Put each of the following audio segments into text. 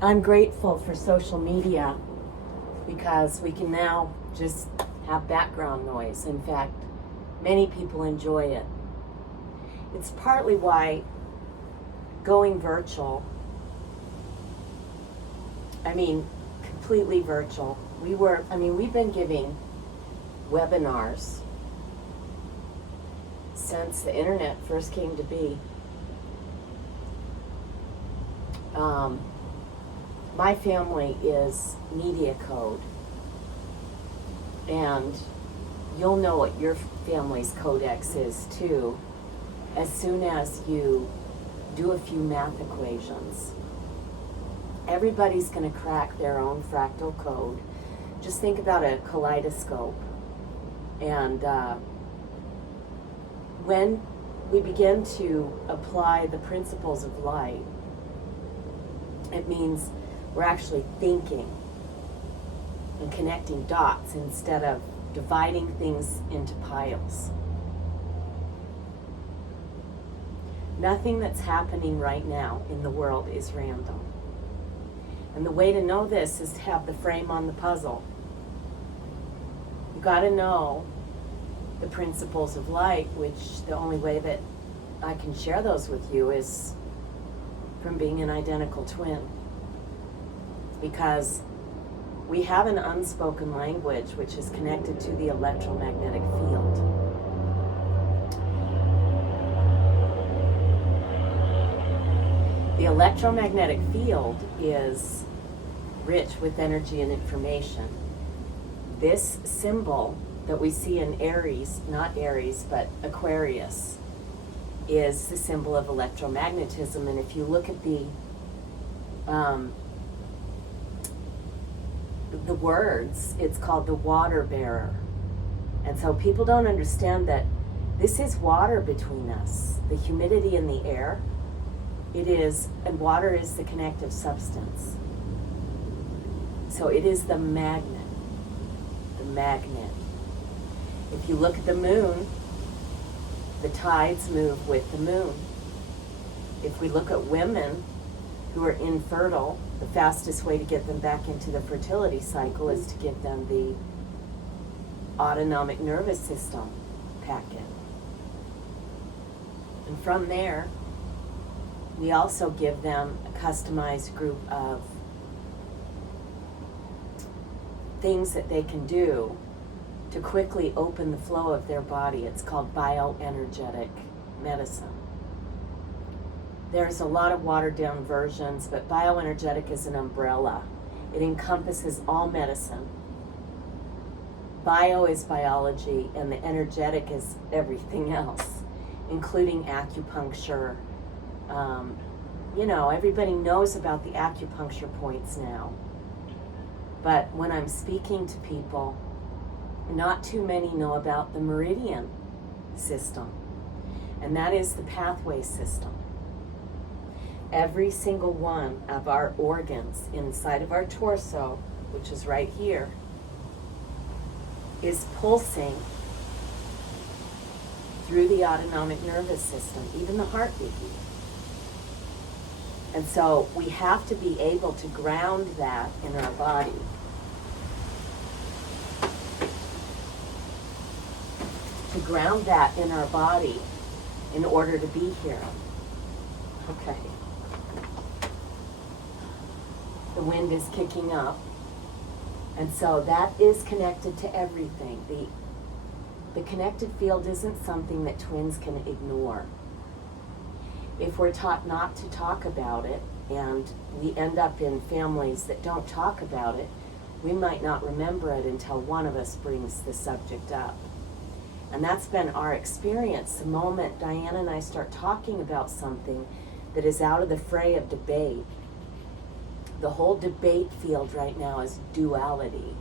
I'm grateful for social media because we can now just have background noise. In fact, many people enjoy it. It's partly why going virtual, completely virtual. We've been giving webinars since the internet first came to be. My family is media code, and you'll know what your family's codex is too as soon as you do a few math equations. Everybody's going to crack their own fractal code. Just think about a kaleidoscope. And when we begin to apply the principles of light, it means we're actually thinking and connecting dots instead of dividing things into piles. Nothing that's happening right now in the world is random. And the way to know this is to have the frame on the puzzle. You got to know the principles of light, which the only way that I can share those with you is from being an identical twin. Because we have an unspoken language which is connected to the electromagnetic field. The electromagnetic field is rich with energy and information. This symbol that we see in Aries, not Aries, but Aquarius, is the symbol of electromagnetism. And if you look at the words, it's called the water bearer. And so people don't understand that this is water between us, the humidity in the air. And water is the connective substance. So it is the magnet. If you look at the moon, the tides move with the moon. If we look at women who are infertile, the fastest way to get them back into the fertility cycle is to give them the autonomic nervous system packet. And from there, we also give them a customized group of things that they can do to quickly open the flow of their body. It's called bioenergetic medicine. There's a lot of watered down versions, but bioenergetic is an umbrella. It encompasses all medicine. Bio is biology, and the energetic is everything else, including acupuncture. Everybody knows about the acupuncture points now. But when I'm speaking to people, not too many know about the meridian system, and that is the pathway system. Every single one of our organs inside of our torso, which is right here, is pulsing through the autonomic nervous system, even the heartbeat. And so we have to be able to ground that in our body. To ground that in our body in order to be here. Okay. The wind is kicking up. And so that is connected to everything. The connected field isn't something that twins can ignore. If we're taught not to talk about it, and we end up in families that don't talk about it, we might not remember it until one of us brings the subject up. And that's been our experience. The moment Diane and I start talking about something that is out of the fray of debate, the whole debate field right now is duality.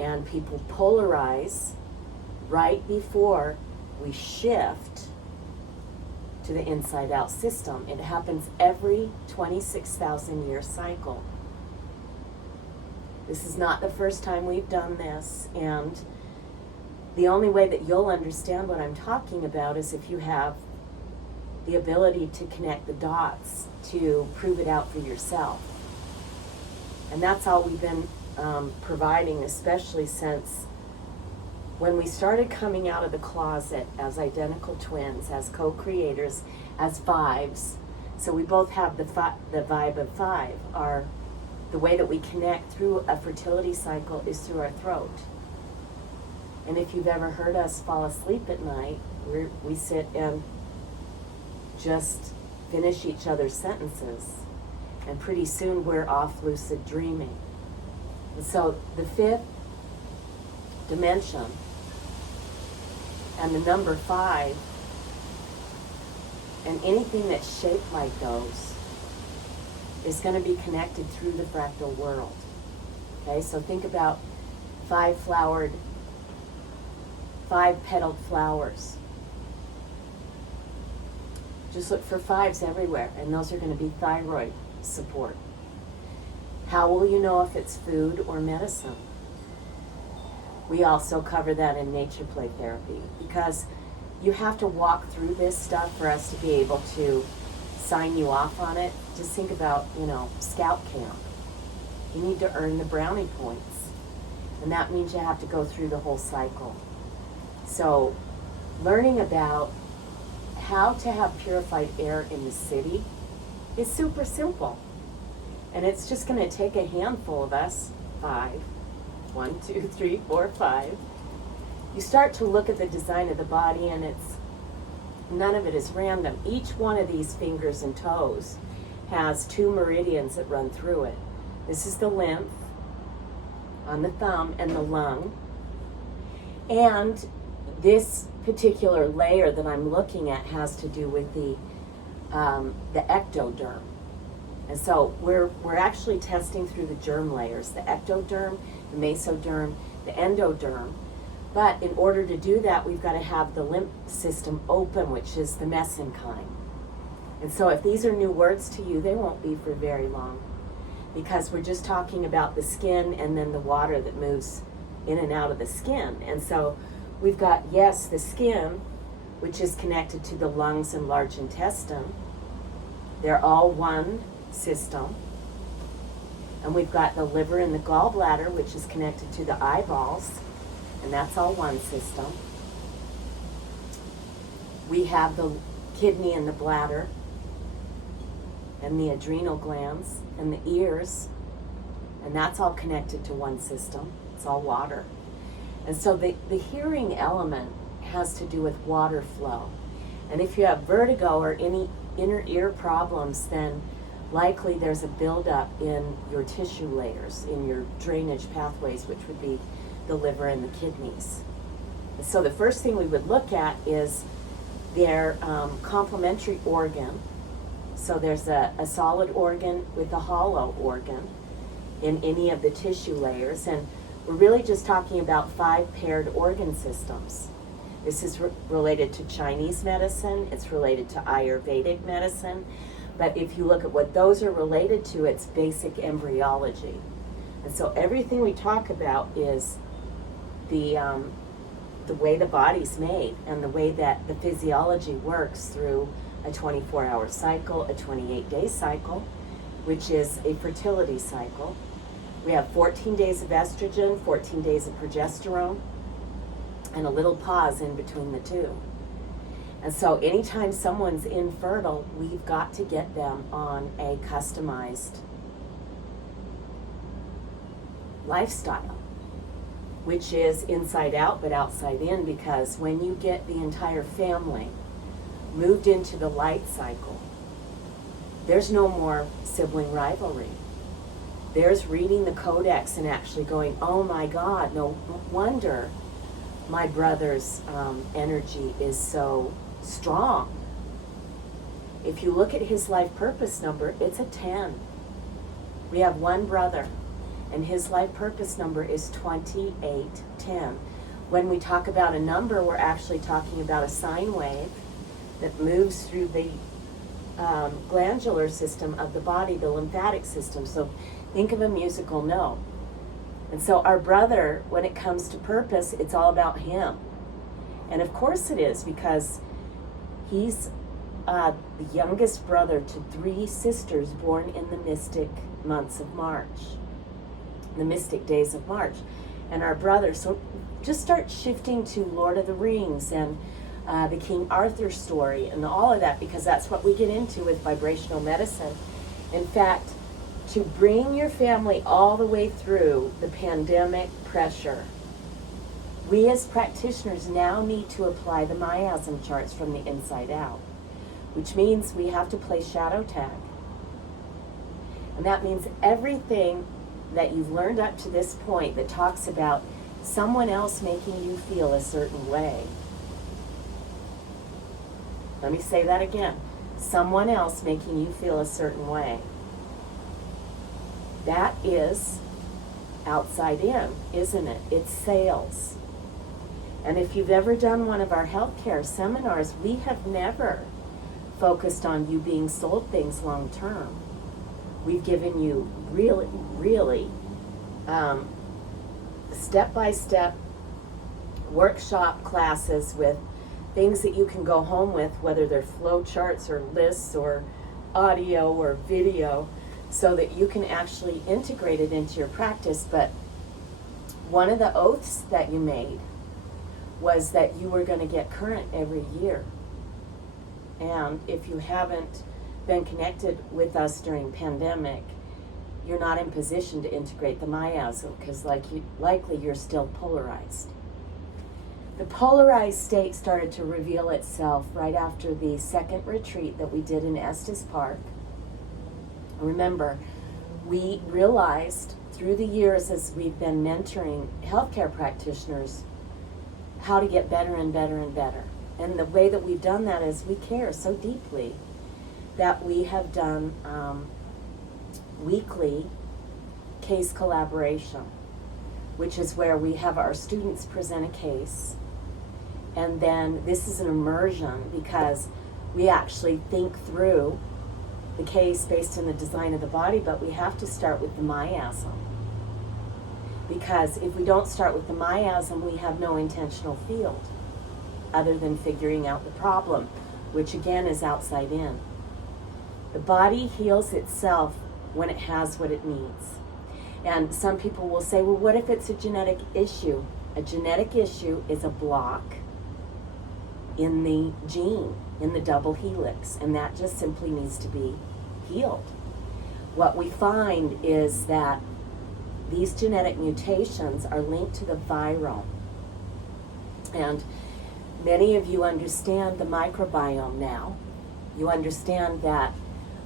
And people polarize right before we shift to the inside-out system. It happens every 26,000 year cycle. This is not the first time we've done this, and the only way that you'll understand what I'm talking about is if you have the ability to connect the dots to prove it out for yourself. And that's all we've been providing, especially since when we started coming out of the closet as identical twins, as co-creators, as fives. So we both have the vibe of five. The way that we connect through a fertility cycle is through our throat. And if you've ever heard us fall asleep at night, we sit and just finish each other's sentences. And pretty soon we're off lucid dreaming. And so the fifth dimension and the number 5 and anything that's shaped like those is going to be connected through the fractal world. Okay, so think about 5-petaled flowers. Just look for 5s everywhere, and those are going to be thyroid support. How will you know if it's food or medicine? We also cover that in nature play therapy, because you have to walk through this stuff for us to be able to sign you off on it. Just think about, scout camp. You need to earn the brownie points, and that means you have to go through the whole cycle. So learning about how to have purified air in the city is super simple. And it's just going to take a handful of us, 5, 1, 2, 3, 4, 5. You start to look at the design of the body, and none of it is random. Each one of these fingers and toes has 2 meridians that run through it. This is the lymph on the thumb and the lung. And this particular layer that I'm looking at has to do with the ectoderm. And so we're actually testing through the germ layers, the ectoderm, the mesoderm, the endoderm. But in order to do that, we've got to have the lymph system open, which is the mesenchyme. And so if these are new words to you, they won't be for very long, because we're just talking about the skin and then the water that moves in and out of the skin. And so we've got, yes, the skin, which is connected to the lungs and large intestine. They're all one system. And we've got the liver and the gallbladder, which is connected to the eyeballs, and that's all one system. We have the kidney and the bladder, and the adrenal glands, and the ears, and that's all connected to one system. It's all water. And so the hearing element has to do with water flow. And if you have vertigo or any inner ear problems, then likely there's a buildup in your tissue layers, in your drainage pathways, which would be the liver and the kidneys. And so the first thing we would look at is their complementary organ. So there's a solid organ with a hollow organ in any of the tissue layers. And we're really just talking about 5 paired organ systems. This is related to Chinese medicine. It's related to Ayurvedic medicine. But if you look at what those are related to, it's basic embryology. And so everything we talk about is the way the body's made and the way that the physiology works through a 24-hour cycle, a 28-day cycle, which is a fertility cycle. We have 14 days of estrogen, 14 days of progesterone, and a little pause in between the two. And so anytime someone's infertile, we've got to get them on a customized lifestyle, which is inside out but outside in, because when you get the entire family moved into the light cycle, there's no more sibling rivalry. There's reading the codex and actually going, oh my God, no wonder my brother's energy is so strong. If you look at his life purpose number, it's a 10. We have one brother, and his life purpose number is 2810. When we talk about a number, we're actually talking about a sine wave that moves through the glandular system of the body, the lymphatic system. So think of a musical note. And so our brother, when it comes to purpose, it's all about him. And of course it is, because he's the youngest brother to 3 sisters born in the mystic months of March. the mystic days of March. And our brother, so just start shifting to Lord of the Rings and the King Arthur story and all of that, because that's what we get into with vibrational medicine. In fact, to bring your family all the way through the pandemic pressure, we as practitioners now need to apply the miasm charts from the inside out, which means we have to play shadow tag. And that means everything that you've learned up to this point that talks about someone else making you feel a certain way. Let me say that again. Someone else making you feel a certain way. That is outside in, isn't it? It's sales. And if you've ever done one of our healthcare seminars, we have never focused on you being sold things long term. We've given you really step-by-step workshop classes with things that you can go home with, whether they're flow charts or lists or audio or video, so that you can actually integrate it into your practice. But one of the oaths that you made was that you were going to get current every year. And if you haven't been connected with us during pandemic, you're not in position to integrate the miasm, because likely you're still polarized. The polarized state started to reveal itself right after the second retreat that we did in Estes Park. Remember, we realized through the years as we've been mentoring healthcare practitioners how to get better and better and better. And the way that we've done that is we care so deeply that we have done weekly case collaboration, which is where we have our students present a case. And then this is an immersion, because we actually think through the case based on the design of the body, but we have to start with the miasm. Because if we don't start with the miasm, we have no intentional field other than figuring out the problem, which again is outside in. The body heals itself when it has what it needs. And some people will say, well, what if it's a genetic issue? A genetic issue is a block in the gene, in the double helix, and that just simply needs to be healed. What we find is that these genetic mutations are linked to the virome. And many of you understand the microbiome now. You understand that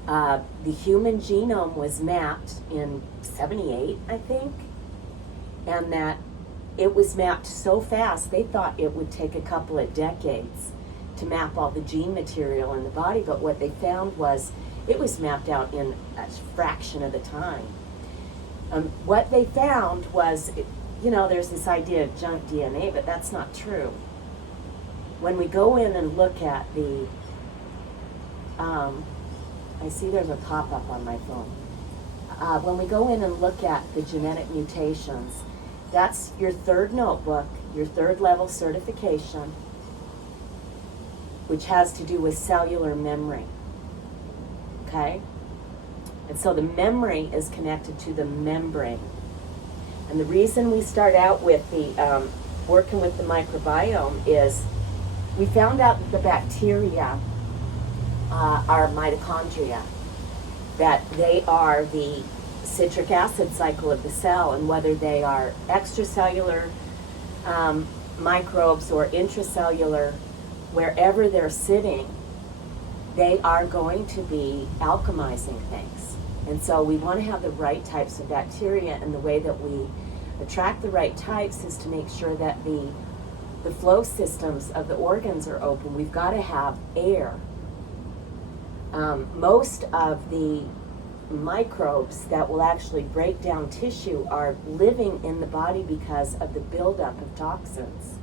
the human genome was mapped in 78, I think, and that it was mapped so fast they thought it would take a couple of decades to map all the gene material in the body, but what they found was it was mapped out in a fraction of the time. What they found was, there's this idea of junk DNA, but that's not true. When we go in and look at the, I see there's a pop-up on my phone. When we go in and look at the genetic mutations, that's your third notebook, your third level certification, which has to do with cellular memory. Okay? And so the memory is connected to the membrane. And the reason we start out with the working with the microbiome is we found out that the bacteria are mitochondria, that they are the citric acid cycle of the cell, and whether they are extracellular microbes or intracellular, wherever they're sitting, they are going to be alchemizing things. And so we want to have the right types of bacteria, and the way that we attract the right types is to make sure that the flow systems of the organs are open. We've got to have air. Most of the microbes that will actually break down tissue are living in the body because of the buildup of toxins.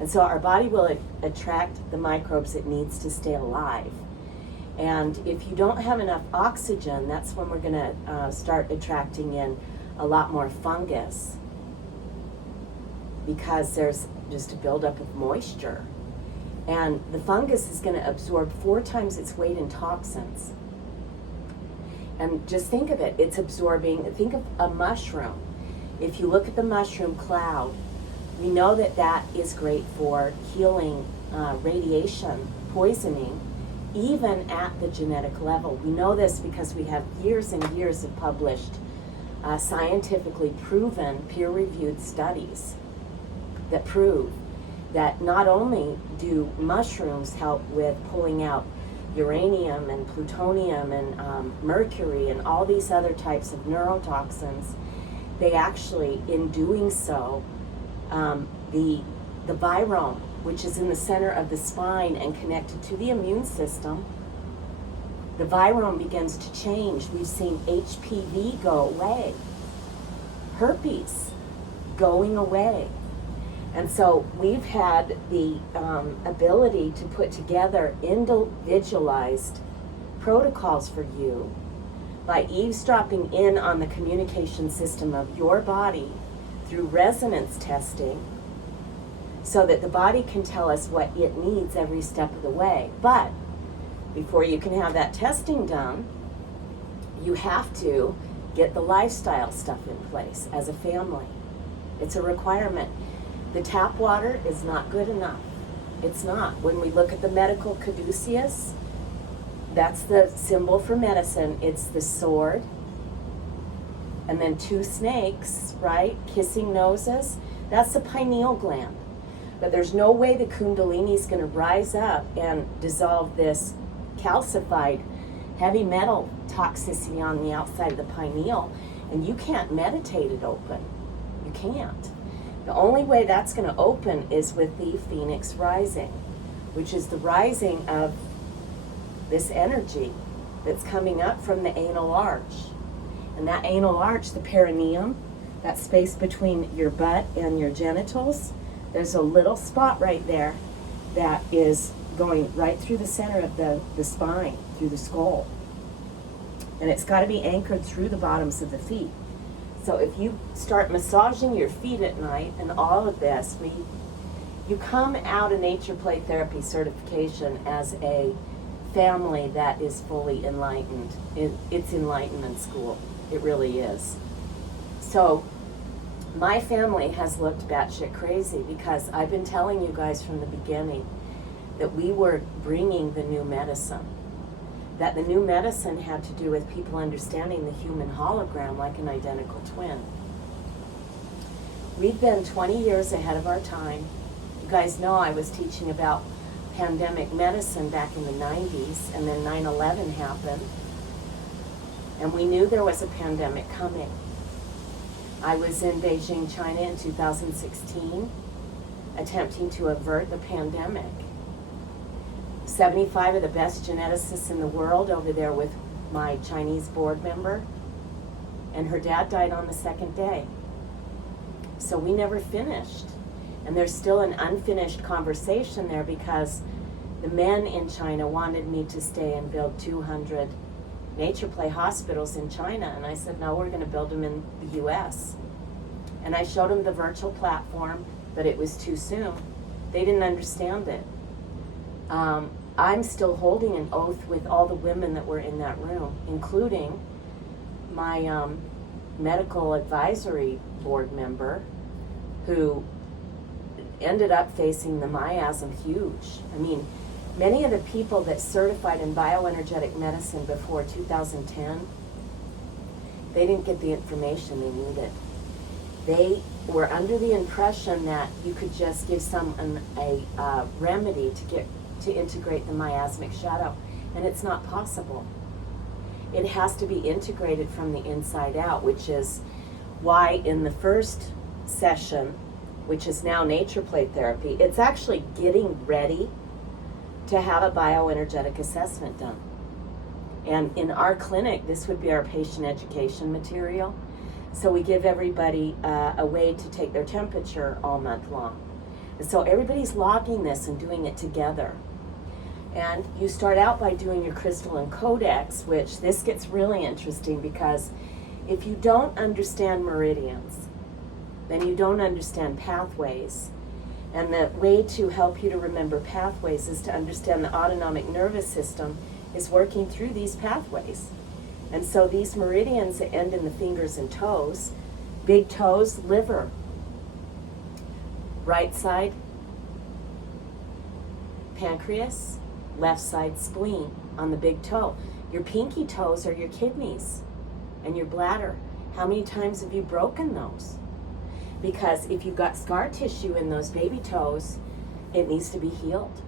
And so our body will attract the microbes it needs to stay alive. And if you don't have enough oxygen, that's when we're going to start attracting in a lot more fungus, because there's just a buildup of moisture. And the fungus is going to absorb 4 times its weight in toxins. And just think of it, it's absorbing, think of a mushroom. If you look at the mushroom cloud, we know that that is great for healing radiation poisoning, even at the genetic level. We know this because we have years and years of published, scientifically proven, peer-reviewed studies that prove that not only do mushrooms help with pulling out uranium and plutonium and mercury and all these other types of neurotoxins, they actually, in doing so, the virome, which is in the center of the spine and connected to the immune system, the virome begins to change. We've seen HPV go away, herpes going away. And so we've had the ability to put together individualized protocols for you by eavesdropping in on the communication system of your body through resonance testing, so that the body can tell us what it needs every step of the way. But before you can have that testing done, you have to get the lifestyle stuff in place as a family. It's a requirement. The tap water is not good enough. It's not. When we look at the medical caduceus, that's the symbol for medicine. It's the sword, and then two snakes, right? Kissing noses. That's the pineal gland. But there's no way the kundalini is going to rise up and dissolve this calcified heavy metal toxicity on the outside of the pineal, and you can't meditate it open. You can't. The only way that's going to open is with the phoenix rising, which is the rising of this energy that's coming up from the anal arch. And that anal arch, the perineum, that space between your butt and your genitals, there's a little spot right there that is going right through the center of the spine, through the skull. And it's got to be anchored through the bottoms of the feet. So if you start massaging your feet at night and all of this, you come out of nature play therapy certification as a family that is fully enlightened. It's enlightenment school. It really is. So my family has looked batshit crazy because I've been telling you guys from the beginning that we were bringing the new medicine. That the new medicine had to do with people understanding the human hologram like an identical twin. We've been 20 years ahead of our time. You guys know I was teaching about pandemic medicine back in the 90s, and then 9/11 happened, and we knew there was a pandemic coming. I was in Beijing, China in 2016, attempting to avert the pandemic. 75 of the best geneticists in the world over there with my Chinese board member, and her dad died on the second day. So we never finished. And there's still an unfinished conversation there because the men in China wanted me to stay and build 200 nature play hospitals in China. And I said, no, we're going to build them in the US. And I showed them the virtual platform, but it was too soon. They didn't understand it. I'm still holding an oath with all the women that were in that room, including my medical advisory board member, who ended up facing the miasm huge. I mean, many of the people that certified in bioenergetic medicine before 2010, they didn't get the information they needed. They were under the impression that you could just give someone a remedy to integrate the miasmic shadow, and it's not possible. It has to be integrated from the inside out, which is why in the first session, which is now nature play therapy, it's actually getting ready to have a bioenergetic assessment done. And in our clinic, this would be our patient education material. So we give everybody a way to take their temperature all month long. And so everybody's logging this and doing it together. And you start out by doing your crystalline codex, which this gets really interesting because if you don't understand meridians, then you don't understand pathways. And the way to help you to remember pathways is to understand the autonomic nervous system is working through these pathways. And so these meridians that end in the fingers and toes, Big toes, liver. Right side, pancreas. Left side, spleen on the big toe. Your pinky toes are your kidneys and your bladder. How many times have you broken those? Because if you've got scar tissue in those baby toes, it needs to be healed.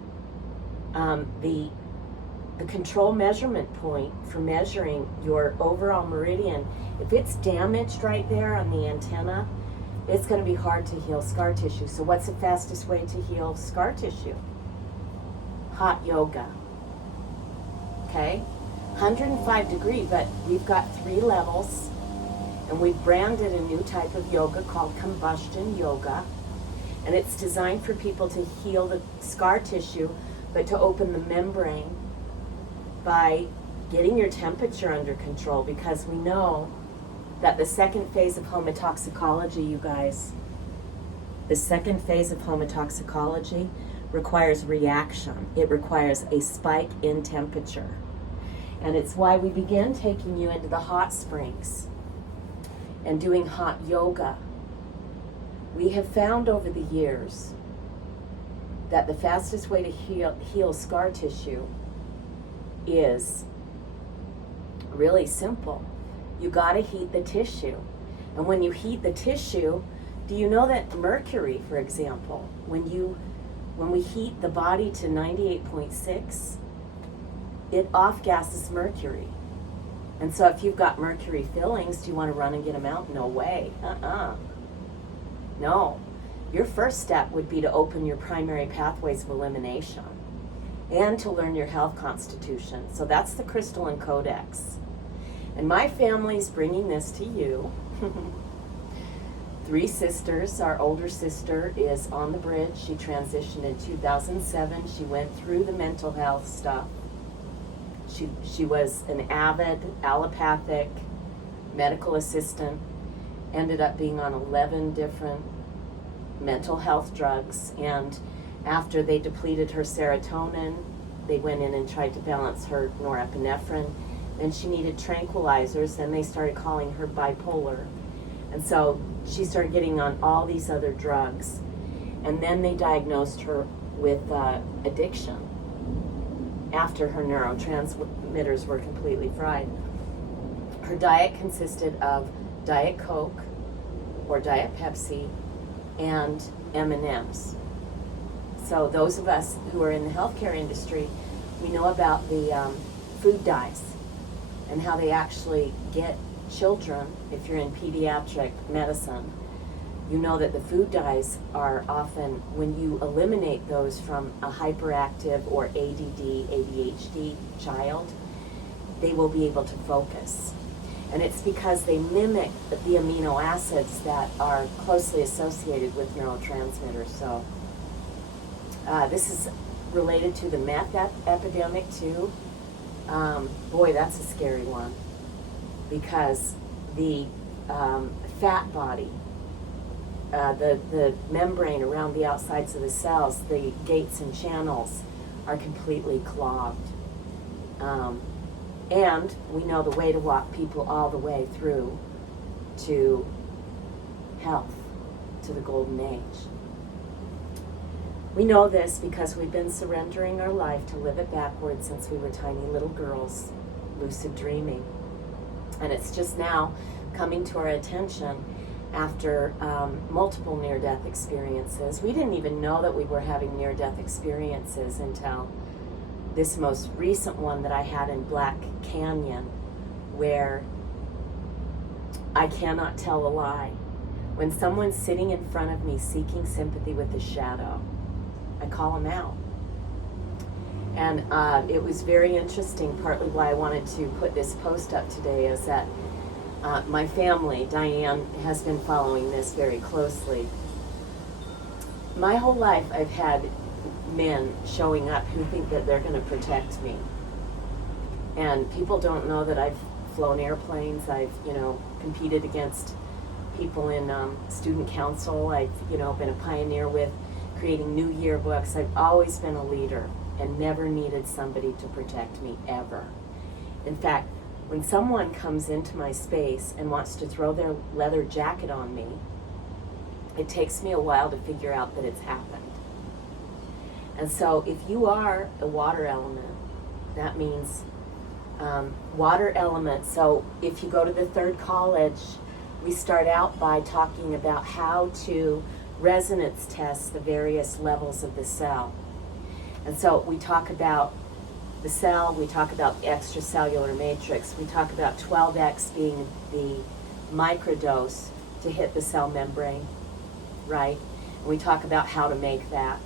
The control measurement point for measuring your overall meridian, if it's damaged right there on the antenna, it's going to be hard to heal scar tissue. So what's the fastest way to heal scar tissue? Hot yoga. Okay? 105 degree, but we've got 3 levels, and we've branded a new type of yoga called combustion yoga, and it's designed for people to heal the scar tissue, but to open the membrane by getting your temperature under control, because we know that the second phase of homotoxicology, you guys, the second phase of homotoxicology requires reaction. It requires a spike in temperature. And it's why we began taking you into the hot springs and doing hot yoga. We have found over the years that the fastest way to heal scar tissue is really simple. You gotta heat the tissue. And when you heat the tissue, do you know that mercury, for example, when we heat the body to 98.6, it off-gases mercury. And so if you've got mercury fillings, do you want to run and get them out? No way. No. Your first step would be to open your primary pathways of elimination and to learn your health constitution. So that's the crystalline codex. And my family's bringing this to you. 3 sisters. Our older sister is on the bridge. She transitioned in 2007. She went through the mental health stuff. She was an avid allopathic medical assistant, ended up being on 11 different mental health drugs, and after they depleted her serotonin, they went in and tried to balance her norepinephrine, and she needed tranquilizers, and they started calling her bipolar. And so she started getting on all these other drugs, and then they diagnosed her with addiction after her neurotransmitters were completely fried. Her diet consisted of Diet Coke or Diet Pepsi and M&Ms. So those of us who are in the healthcare industry, we know about the food dyes and how they actually get children. If you're in pediatric medicine, you know that the food dyes are often, when you eliminate those from a hyperactive or ADD, ADHD child, they will be able to focus. And it's because they mimic the amino acids that are closely associated with neurotransmitters. So this is related to the meth epidemic too. Boy, that's a scary one, because the fat body, the membrane around the outsides of the cells, the gates and channels are completely clogged. And we know the way to walk people all the way through to health, to the golden age. We know this because we've been surrendering our life to live it backwards since we were tiny little girls, lucid dreaming. And it's just now coming to our attention after multiple near-death experiences. We didn't even know that we were having near-death experiences until this most recent one that I had in Black Canyon, where I cannot tell a lie. When someone's sitting in front of me seeking sympathy with a shadow, I call them out. And it was very interesting. Partly why I wanted to put this post up today is that my family, Diane, has been following this very closely. My whole life I've had men showing up who think that they're going to protect me. And people don't know that I've flown airplanes. I've, competed against people in student council. I've, been a pioneer with creating new yearbooks. I've always been a leader and never needed somebody to protect me, ever. In fact, When someone comes into my space and wants to throw their leather jacket on me, it takes me a while to figure out that it's happened. And so if you are a water element, that means water element. So if you go to the third college, we start out by talking about how to resonance test the various levels of the cell. And so we talk about the cell, we talk about the extracellular matrix, we talk about 12x being the microdose to hit the cell membrane, right? And we talk about how to make that.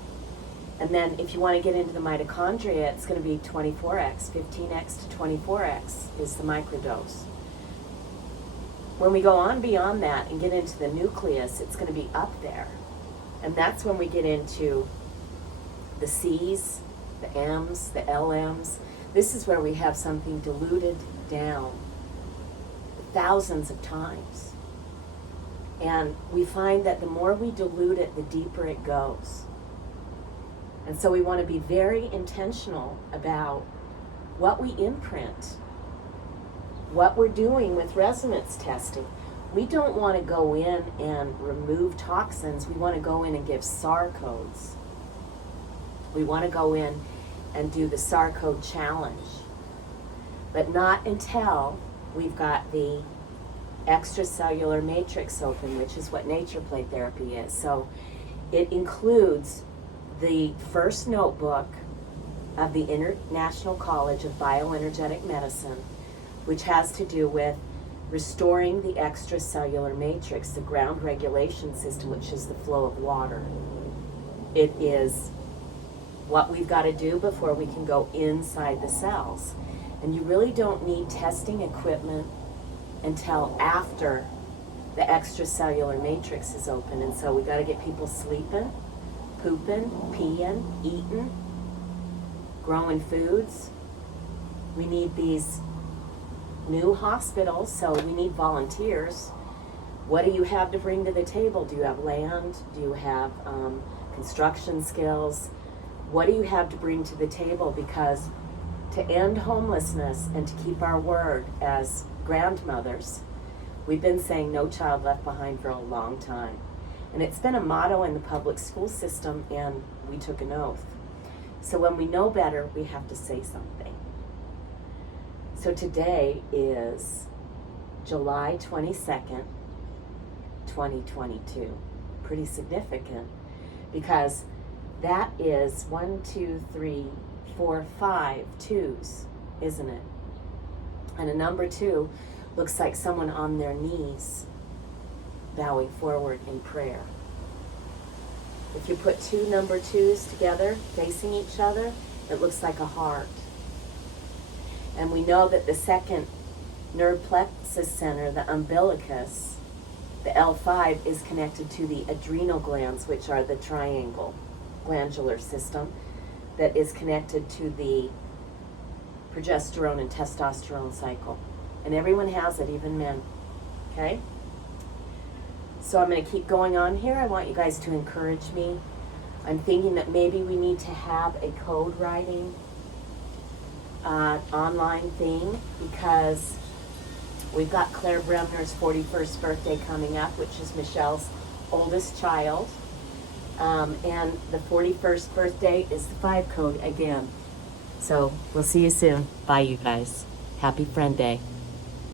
And then if you want to get into the mitochondria, it's going to be 24x, 15x to 24x is the microdose. When we go on beyond that and get into the nucleus, it's going to be up there. And that's when we get into the C's, the M's, the LM's. This is where we have something diluted down thousands of times. And we find that the more we dilute it, the deeper it goes. And so we want to be very intentional about what we imprint, what we're doing with resonance testing. We don't want to go in and remove toxins. We want to go in and give SAR codes. We want to go in and do the SAR code challenge. But not until we've got the extracellular matrix open, which is what nature play therapy is. So it includes the first notebook of the International College of Bioenergetic Medicine, which has to do with restoring the extracellular matrix, the ground regulation system, which is the flow of water. It is what we've got to do before we can go inside the cells. And you really don't need testing equipment until after the extracellular matrix is open. And so we got to get people sleeping, pooping, peeing, eating, growing foods. We need these new hospitals, so we need volunteers. What do you have to bring to the table? Do you have land? Do you have construction skills? What do you have to bring to the table? Because to end homelessness and to keep our word as grandmothers, we've been saying no child left behind for a long time. And it's been a motto in the public school system, and we took an oath. So when we know better, we have to say something. So today is July 22nd, 2022. Pretty significant because that is 1, 2, 3, 4, 5 twos, isn't it? And a number 2 looks like someone on their knees bowing forward in prayer. If you put 2 number 2s together facing each other, it looks like a heart. And we know that the second nerve plexus center, the umbilicus, the L5, is connected to the adrenal glands, which are the triangle glandular system that is connected to the progesterone and testosterone cycle. And everyone has it, even men. Okay? So I'm going to keep going on here. I want you guys to encourage me. I'm thinking that maybe we need to have a code writing online thing, because we've got Claire Bremner's 41st birthday coming up, which is Michelle's oldest child. And the 41st birthday is the 5 code again. So we'll see you soon. Bye, you guys. Happy Friend Day.